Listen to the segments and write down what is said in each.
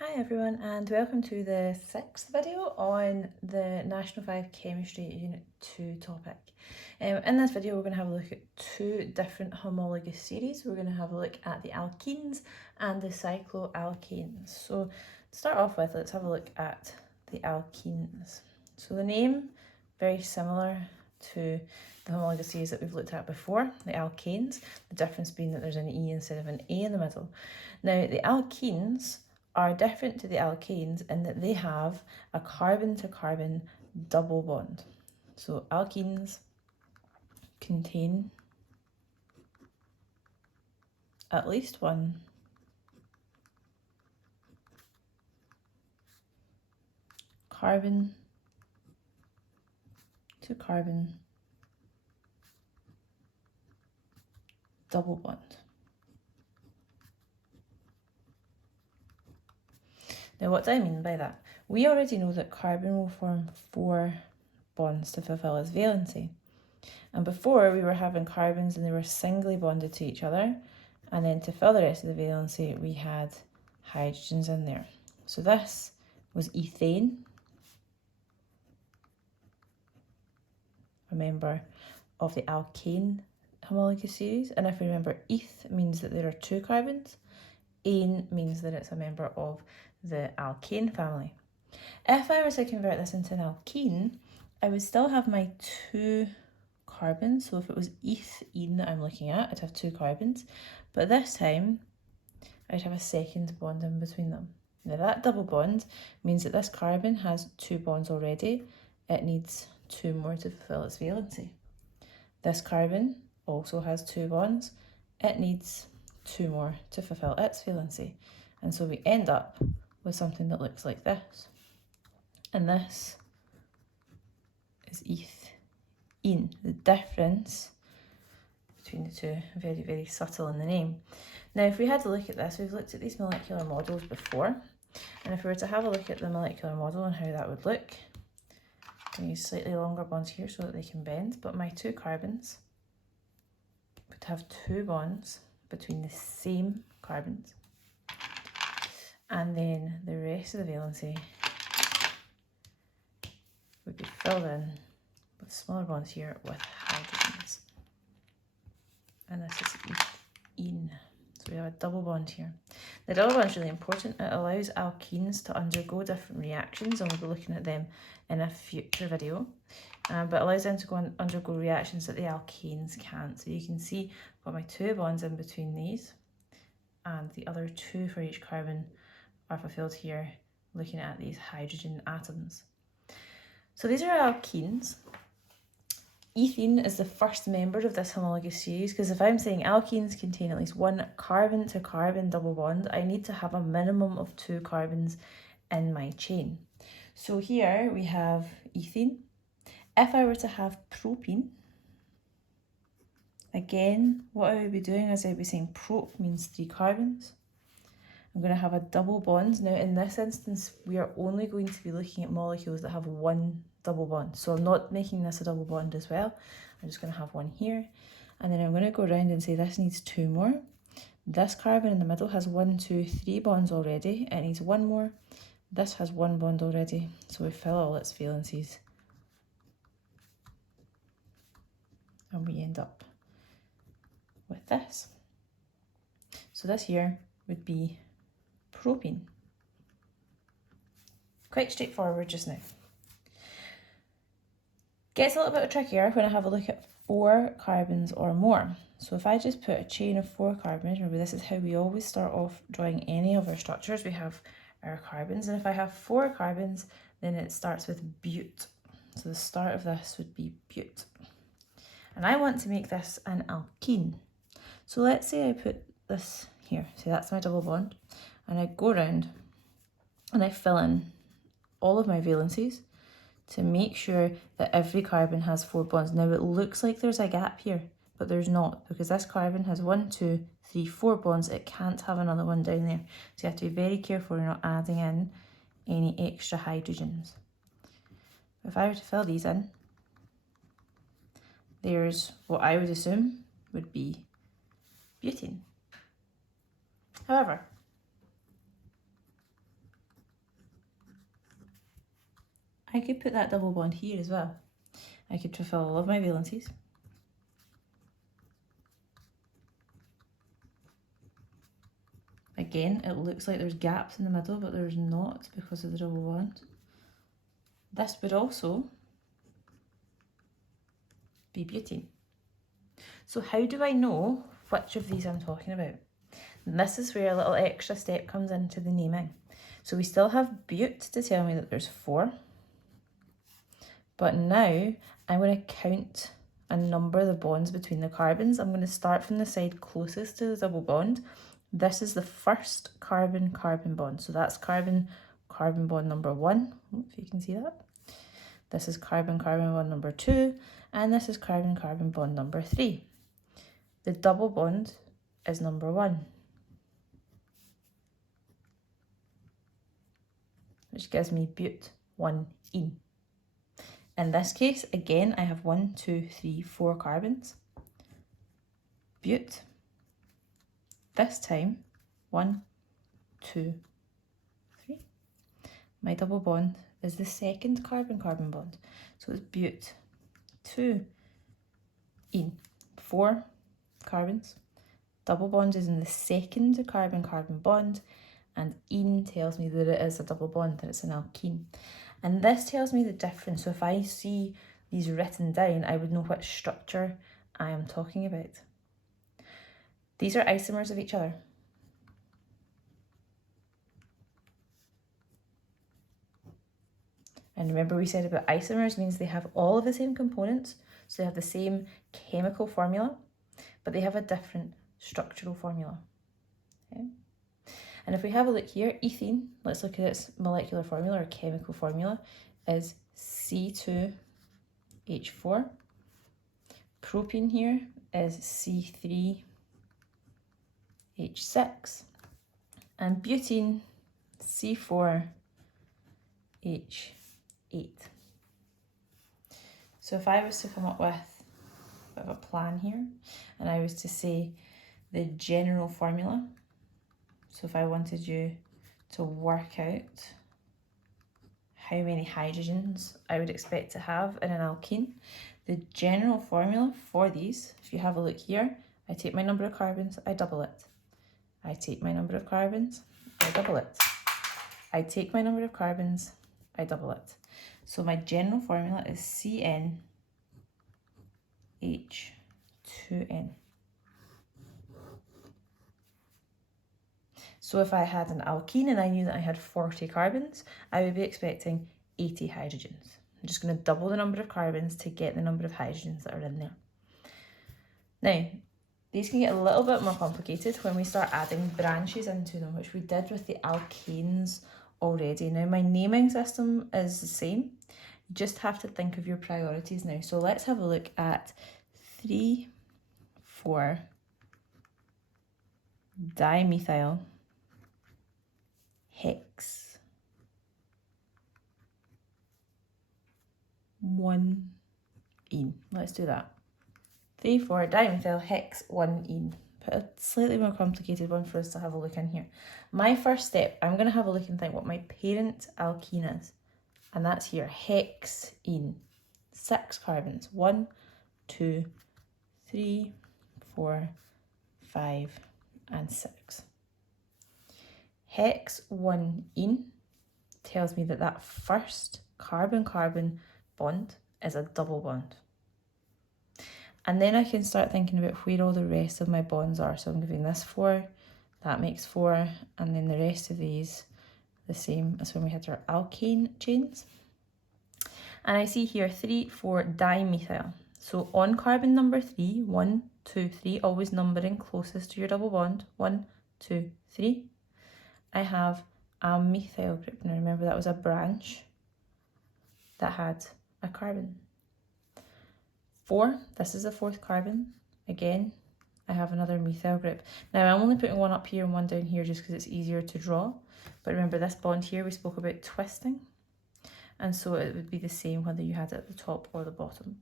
Hi everyone and welcome to the 6th video on the National 5 Chemistry Unit 2 topic. In this video we're going to have a look at two different homologous series. We're going to have a look at the alkenes and the cycloalkanes. So to start off with, let's have a look at the alkenes. So the name, very similar to the homologous series that we've looked at before, the alkanes, the difference being that there's an E instead of an A in the middle. Now the alkenes are different to the alkanes in that they have a carbon-to-carbon double bond. So alkenes contain at least one carbon-to-carbon double bond. Now what do I mean by that? We already know that carbon will form 4 bonds to fulfill its valency. And before we were having carbons and they were singly bonded to each other, and then to fill the rest of the valency we had hydrogens in there. So this was ethane, a member of the alkane homologous series, and if we remember, eth means that there are 2 carbons, ane means that it's a member of the alkane family. If I were to convert this into an alkene, I would still have my 2 carbons. So if it was ethene that I'm looking at, I'd have 2 carbons, but this time I'd have a second bond in between them. Now that double bond means that this carbon has 2 bonds already. It needs 2 more to fulfill its valency. This carbon also has 2 bonds. It needs 2 more to fulfill its valency. And so we end up with something that looks like this. And this is ethene. The difference between the two, very, very subtle in the name. Now, if we had to look at this, we've looked at these molecular models before. And if we were to have a look at the molecular model and how that would look, I'm going to use slightly longer bonds here so that they can bend, but my 2 carbons would have 2 bonds between the same carbons. And then the rest of the valency would be filled in with smaller bonds here with hydrogens. And this is ethene. So we have a double bond here. The double bond is really important. It allows alkenes to undergo different reactions, and we'll be looking at them in a future video. But allows them to undergo reactions that the alkanes can't. So you can see I've got my 2 bonds in between these, and the other 2 for each carbon are fulfilled here, looking at these hydrogen atoms. So these are alkenes. Ethene is the first member of this homologous series, because if I'm saying alkenes contain at least 1 carbon-to-carbon double bond, I need to have a minimum of 2 carbons in my chain. So here we have ethene. If I were to have propene, again, what I would be doing is I'd be saying prop means 3 carbons. I'm going to have a double bond. Now in this instance, we are only going to be looking at molecules that have 1 double bond. So I'm not making this a double bond as well. I'm just going to have 1 here. And then I'm going to go around and say this needs 2 more. This carbon in the middle has 1, 2, 3 bonds already. It needs 1 more. This has 1 bond already. So we fill all its valencies. And we end up with this. So this here would be propene. Quite straightforward just now. Gets a little bit trickier when I have a look at 4 carbons or more. So if I just put a chain of 4 carbons, remember this is how we always start off drawing any of our structures. We have our carbons, and if I have 4 carbons, then it starts with bute. So the start of this would be bute. And I want to make this an alkene. So let's say I put this here. So that's my double bond. And I go around and I fill in all of my valencies to make sure that every carbon has 4 bonds. Now it looks like there's a gap here, but there's not, because this carbon has 1, 2, 3, 4 bonds. It can't have another one down there. So you have to be very careful you're not adding in any extra hydrogens. If I were to fill these in, there's what I would assume would be butane. However, I could put that double bond here as well. I could fulfill all of my valencies. Again, it looks like there's gaps in the middle, but there's not because of the double bond. This would also be butene. So how do I know which of these I'm talking about? And this is where a little extra step comes into the naming. So we still have but to tell me that there's 4. But now I'm going to count and number the bonds between the carbons. I'm going to start from the side closest to the double bond. This is the first carbon-carbon bond. So that's carbon-carbon bond number 1, if you can see that. This is carbon-carbon bond number 2, and this is carbon-carbon bond number 3. The double bond is number 1, which gives me but-1-ene. In this case, again, I have 1, 2, 3, 4 carbons. But this time, 1, 2, 3. My double bond is the second carbon-carbon bond. So it's but-2-ene. 4 carbons. Double bond is in the second carbon-carbon bond, and ene tells me that it is a double bond, that it's an alkene. And this tells me the difference. So if I see these written down, I would know which structure I am talking about. These are isomers of each other. And remember we said about isomers means they have all of the same components, so they have the same chemical formula, but they have a different structural formula. Okay? And if we have a look here, ethene, let's look at its molecular formula or chemical formula, is C2H4. Propane here is C3H6. And butene, C4H8. So if I was to come up with a bit of a plan here, and I was to say the general formula, so if I wanted you to work out how many hydrogens I would expect to have in an alkene, the general formula for these, if you have a look here, I take my number of carbons, I double it. I take my number of carbons, I double it. I take my number of carbons, I double it. So my general formula is CnH2n. So if I had an alkene and I knew that I had 40 carbons, I would be expecting 80 hydrogens. I'm just going to double the number of carbons to get the number of hydrogens that are in there. Now, these can get a little bit more complicated when we start adding branches into them, which we did with the alkanes already. Now, my naming system is the same. You just have to think of your priorities now. So let's have a look at 3,4-dimethyl hex 1-ene. Let's do that. 3,4-dimethyl hex 1-ene. Put a slightly more complicated one for us to have a look in here. My first step, I'm going to have a look and think what my parent alkene is. And that's here, hexene. 6 carbons. 1, 2, 3, 4, 5, and 6. Hex 1-ene tells me that that first carbon-carbon bond is a double bond. And then I can start thinking about where all the rest of my bonds are. So I'm giving this 4, that makes 4, and then the rest of these the same as when we had our alkane chains. And I see here 3,4-dimethyl. So on carbon number 3, 1, 2, 3, always numbering closest to your double bond, 1, 2, 3. I have a methyl group. Now remember that was a branch that had a carbon. 4, this is the 4th carbon. Again, I have another methyl group. Now I'm only putting one up here and one down here just because it's easier to draw. But remember this bond here, we spoke about twisting. And so it would be the same whether you had it at the top or the bottom.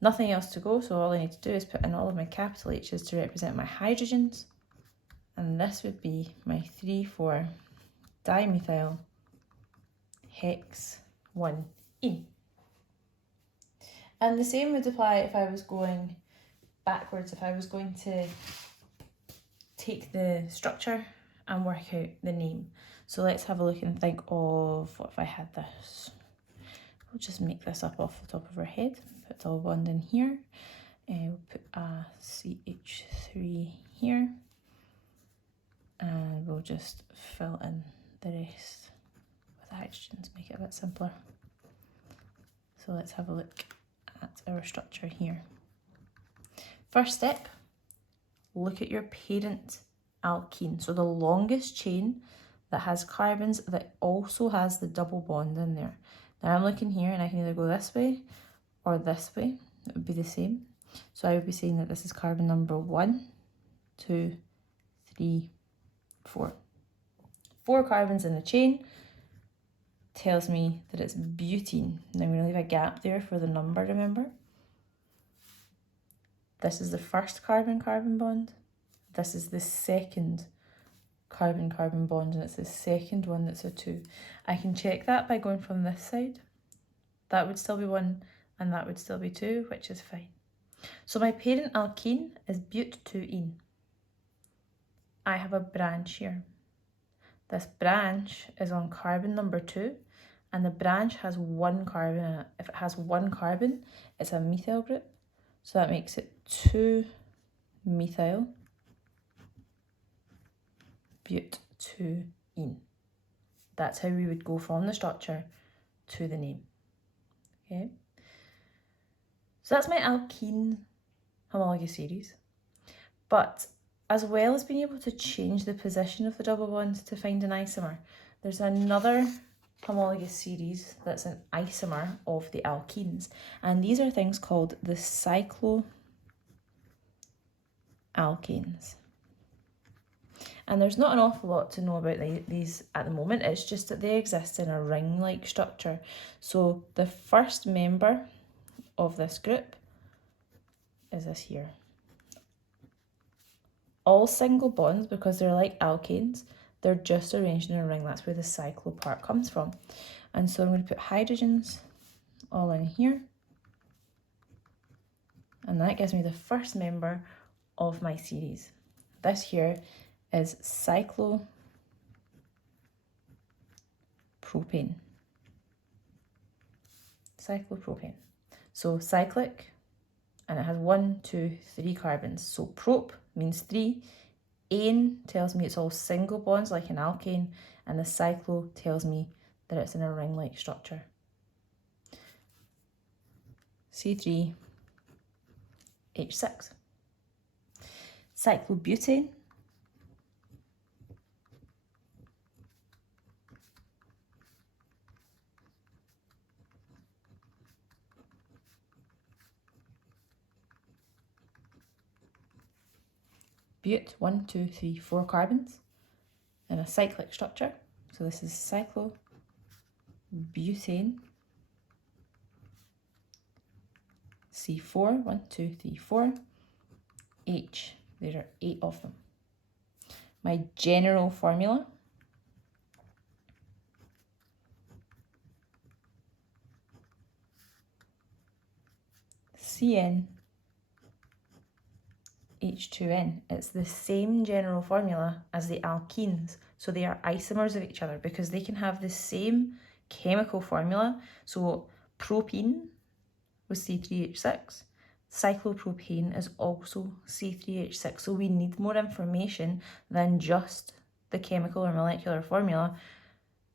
Nothing else to go, so all I need to do is put in all of my capital H's to represent my hydrogens. And this would be my 3,4-dimethyl hex one ene. And the same would apply if I was going backwards, if I was going to take the structure and work out the name. So let's have a look and think of, what if I had this? We'll just make this up off the top of our head. Put double bond in here. We'll put a CH3 here. And we'll just fill in the rest with the hydrogens, make it a bit simpler. So let's have a look at our structure here. First step, look at your parent alkene. So the longest chain that has carbons that also has the double bond in there. Now I'm looking here and I can either go this way or this way. It would be the same. So I would be saying that this is carbon number 1, 2, 3, 4. 4 carbons in a chain tells me that it's butene. Now I'm going to leave a gap there for the number, remember? This is the first carbon-carbon bond. This is the second carbon-carbon bond, and it's the second one that's a 2. I can check that by going from this side. That would still be 1, and that would still be 2, which is fine. So my parent alkene is but2ene. I have a branch here. This branch is on carbon number 2, and the branch has 1 carbon in it. If it has 1 carbon, it's a methyl group. So that makes it 2-methyl but2ene. That's how we would go from the structure to the name. Okay. So that's my alkene homologous series. But as well as being able to change the position of the double bond to find an isomer, there's another homologous series that's an isomer of the alkenes. And these are things called the Cyclo Alkanes. And there's not an awful lot to know about these at the moment. It's just that they exist in a ring-like structure. So the first member of this group is this here. All single bonds, because they're like alkanes, they're just arranged in a ring. That's where the cyclo part comes from. And so I'm going to put hydrogens all in here. And that gives me the first member of my series. This here is cyclopropane. Cyclopropane. So cyclic, and it has 1, 2, 3 carbons. So prop means 3. Ane tells me it's all single bonds like an alkane, and the cyclo tells me that it's in a ring-like structure. C3H6. Cyclobutane. But 1, 2, 3, 4 carbons in a cyclic structure. So this is cyclobutane. C4, 1, 2, 3, 4. H, there are 8 of them. My general formula CN H2N. It's the same general formula as the alkenes, so they are isomers of each other because they can have the same chemical formula. So propene was C3H6, cyclopropane is also C3H6, so we need more information than just the chemical or molecular formula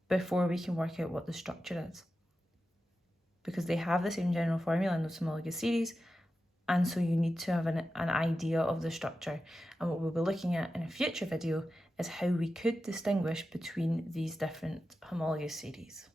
before we can work out what the structure is, because they have the same general formula in those homologous series. And so you need to have an idea of the structure. And what we'll be looking at in a future video is how we could distinguish between these different homologous series.